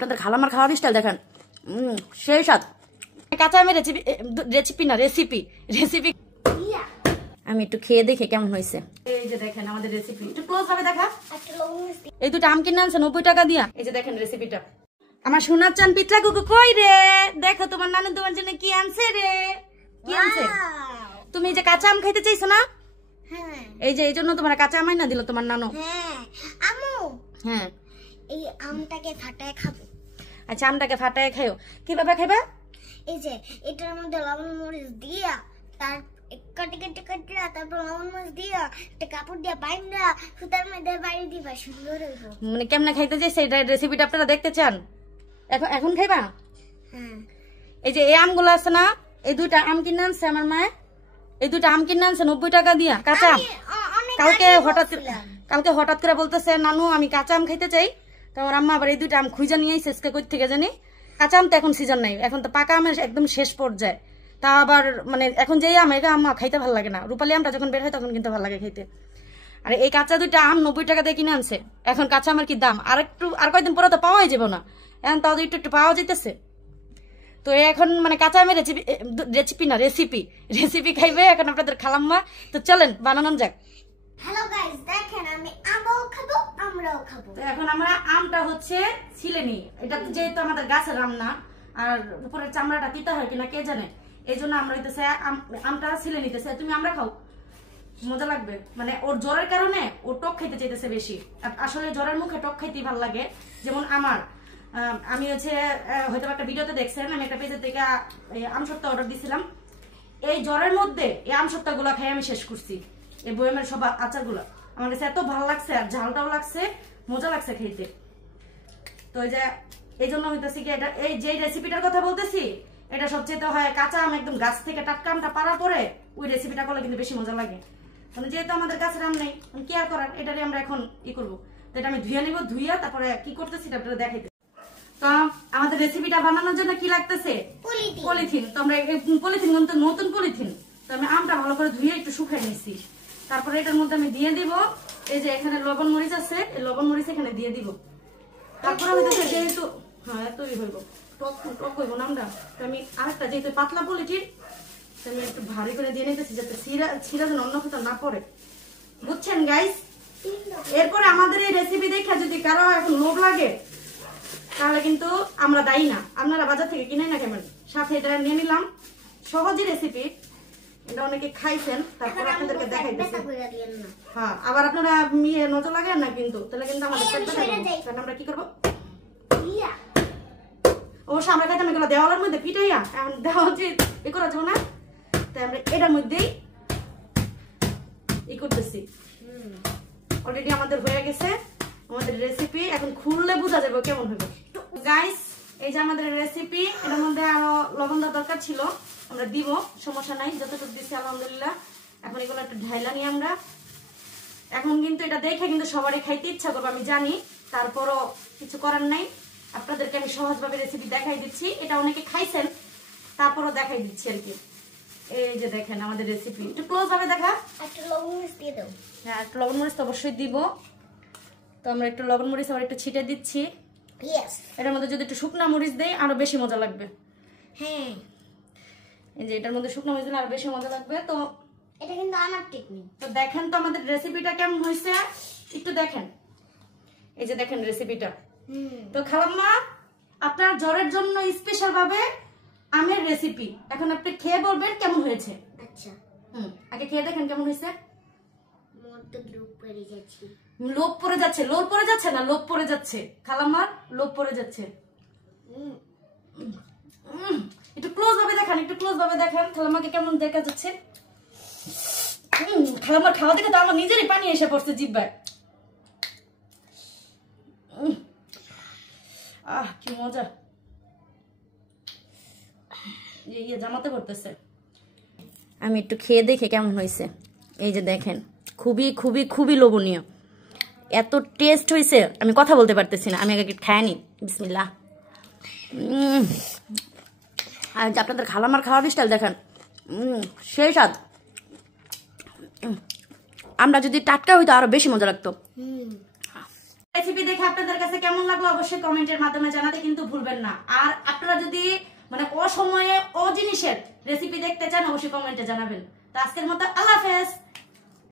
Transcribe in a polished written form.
আপনাদের খালামার খাওয়ার স্টাইল দেখেন, সেই স্বাদ। কাঁচা আমের রেসিপি আমি একটু খেয়ে দেখে কেমন হয়েছে। এই যে দেখেন আমাদের রেসিপি, একটু ক্লোজ ভাবে দেখা। এই দুটো আম কিনে আনছে 90 টাকা দিয়া। এই যে দেখেন রেসিপিটা। আমার সোনার চান পিঠা কুকু কই রে? দেখো তোমার নানু তোমার জন্য কি আনছে রে। কি আনছে? তুমি এই যে কাঁচা আম খাইতে চাইছো না? হ্যাঁ। এই যে এই জন্য তোমার কাঁচা আম না দিল তোমার নানু। হ্যাঁ আম্মু, হ্যাঁ এই আমটাকে ফাটায় খাবো। আচ্ছা আমটাকে ফাটায় খাইও, কিভাবে খাইবা? এই যে এটার মধ্যে লবণ মরিচ দিয়া, তার কাটি কাটি কাটি তারপর লবণ মরিচ দিয়া একটা কাপড় দিয়া বাইন্দা সুতার মধ্যে বাইরে দিবা, সুন্দর হইব। মানে কেমনে খাইতে চাই সেই রেসিপিটা আপনারা দেখতে চান? এখন খাইবা? হ্যাঁ। এই যে এই আমগুলো আছে না, এই দুইটা আম কিনে আনছে আমার মা। এই দুইটা আম কিনে আনছে 90 টাকা দিয়া, কাঁচা আম। কালকে হঠাৎ করে বলতেছে নানু আমি কাঁচা আম খাইতে চাই। তো আমার আম্মা আবার এই দুইটা আম খুঁজে নিয়ে এসে কই থেকে জানি। কাঁচা আম তো এখন সিজন নাই, এখন তো পাকা আমের একদম শেষ পর্যায়ে। তা আবার মানে এখন যেই আম এটা আম্মা খাইতে ভালো লাগে না, রূপালী আমটা যখন বের হয় তখন কিন্তু ভালো লাগে খাইতে। আর এই কাঁচা দুইটা আম 90 টাকা দিয়ে কিনে আনছে। এখন কাঁচা আমের কি দাম, আর কয়েকদিন পরে তো পাওয়াই যাবে না, এখন তাও একটু পাওয়া যাইতেছে। তো এখন মানে কাঁচা আমের রেসিপি খাইবে এখন আপনাদের খালাম্মা। তো চলেন বানানো যাক। হ্যালো গাইস, দেখেন আমি আমও খাবো আমরাও খাবো। তো এখন আমরা আমটা হচ্ছে ছিলে নি, এটা তো যেহেতু আমাদের গাছের আম না, আর উপরের চামড়াটা তিতা হয় কিনা কে জানে, এই জন্য আমরা হইতেছে আমটা ছিলে নিতেছে। তুমি আমরা খাও, মজা লাগবে। মানে ওর জ্বরের কারণে ও টক খাইতে চাইতেছে বেশি। আসলে জ্বরের মুখে টক খাইতেই ভালো লাগে। যেমন আমি হচ্ছে হয়তো একটা ভিডিওতে দেখছেন, আমি একটা পেজের থেকে আম সপ্তাহ অর্ডার দিছিলাম। এই জ্বরের মধ্যে এই আম সপ্তাহ গুলা খাই আমি শেষ করছি। এই বয়ামের সব আচার গুলা আমার কাছে এত ভালো লাগছে, আর ঝালটাও লাগছে, মজা লাগছে খেতে। তো এই জন্য হইতেছি কি, এটা এই যে রেসিপিটার কথা বলতেছি, এটা সবচেয়ে হয় কাঁচা আম একদম গাছ থেকে টাটকা আমটা পাড়ার পরে ওই রেসিপিটা করলে কিন্তু বেশি মজা লাগে। মানে যেহেতু আমাদের গাছের আম নেই, কি আর করার, এটারই আমরা এখন ই করবো। তো এটা আমি ধুয়ে নিব, ধুইয়া তারপরে কি করতেছি আপনারা দেখাইতে। তো আমাদের রেসিপিটা বানানোর জন্য কি লাগতেছে? পলিথিন। তো আমরা পলিথিন কিন্তু নতুন পলিথিন। তো আমি আমটা ভালো করে ধুয়ে একটু শুকাই নিচ্ছি। তারপরে এটার মধ্যে আমি দিয়ে দিব এই যে এখানে লবণ মরিচ আছে, এই লবণ মরিচ এখানে দিয়ে দিব। তারপরে হইতেছে যেহেতু হ্যাঁ এতই হইব, টক হইব না আমরা। তো আমি আরেকটা যেহেতু পাতলা পলিথিন, আমি একটু ভারী করে দিয়ে নিতেছি যাতে ছিঁড়া যেন অন্য কোথাও না পড়ে। বুঝছেন গাইস? এরপরে আমাদের এই রেসিপি দেখে যদি কারো এখন লোভ লাগে তাহলে কিন্তু আমরা দায়ী না, আপনারা বাজার থেকে কিনে না কেমন। সাথে এটা নিয়ে নিলাম, সহজই রেসিপি, এটা অনেকে খাইছেন। তারপর আপনাদেরকে দেখাইতেছি। হ্যাঁ আবার আপনারা নজর লাগান না কিন্তু, তাহলে কিন্তু আমাদের আমরা কি করবো, অবশ্য আমরা খাইতাম এগুলো দেওয়ালের মধ্যে পিটাইয়া, এখন দেওয়া উচিত ই করা যাবো না। তাই আমরা এটার মধ্যেই ই করতেছি। অলরেডি আমাদের হয়ে গেছে আমাদের রেসিপি, এখন খুললে বোঝা যাবে কেমন হবে। গাইস এই যে আমাদের রেসিপি, এটার মধ্যে আরো লবণ দেওয়ার দরকার ছিল, আমরা দিব, সমস্যা নাই, যতটুকু দিচ্ছি আলহামদুলিল্লাহ। এখন এগুলো একটু ঢাইলা নিয়ে আমরা এখন কিন্তু এটা দেখে কিন্তু সবারই খাইতে ইচ্ছা করবো আমি জানি, তারপরও কিছু করার নাই। আপনাদেরকে আমি সহজভাবে রেসিপি দেখাই দিচ্ছি, এটা অনেকে খাইছেন তারপরও দেখাই দিচ্ছি আর কি। এই যে দেখেন আমাদের রেসিপি, একটু ক্লোজ ভাবে দেখা। একটু লবণ মরিচ দিয়ে দাও। হ্যাঁ একটু লবণ মরিচ তো অবশ্যই দিব। তো আমরা একটু লবণ মরিচ আবার একটু ছিটে দিচ্ছি। এটার মধ্যে যদি একটু শুকনা মরিচ দেই আরো বেশি মজা লাগবে। হ্যাঁ এই যে এটার মধ্যে শুকনা মরিচ দিলে আরো বেশি মজা লাগবে। তো এটা কিন্তু আমার টেকনিক। তো দেখেন তো আমাদের রেসিপিটা কেমন হয়েছে, একটু দেখেন। এই যে দেখেন রেসিপিটা। তো খালাম্মা আপনার জ্বরের জন্য স্পেশাল ভাবে আমের রেসিপি, এখন আপনি খেয়ে বলবেন কেমন হয়েছে। আচ্ছা আগে খেয়ে দেখেন কেমন হয়েছে। লোভ পড়ে যাচ্ছে না, লোভ পড়ে যাচ্ছে খালাম্মার, লোভ পড়ে যাচ্ছে। একটু ক্লোজ ভাবে দেখেন, একটু ক্লোজ ভাবে দেখেন খালাম্মাকে কেমন দেখা যাচ্ছে। খালাম্মার খাওয়া দেখে তো আমার নিজেরই পানি এসে পড়ছে জিহ্বায়। কি মজা, জামাতে পড়তেছে। আমি একটু খেয়ে দেখে কেমন হয়েছে। এই যে দেখেন খুবই খুবই খুবই লোভনীয়, এত টেস্ট হয়েছে আমি কথা বলতে পারতেছি না। আমি আগে খাই নি, বিসমিল্লাহ। আর আপনাদের খালামার খাওয়ার স্টাইল দেখেন, সেই স্বাদ। আমরা যদি টাটকা হইতো আরো বেশি মজা লাগতো। রেসিপি দেখে আপনাদের কাছে কেমন লাগলো অবশ্যই কমেন্টের মাধ্যমে জানাতে কিন্তু ভুলবেন না। আর আপনারা যদি মানে অসময়ে জিনিসের রেসিপি দেখতে চান অবশ্যই কমেন্টে জানাবেন। তো আজকের মতো আল্লাহ হাফেজ।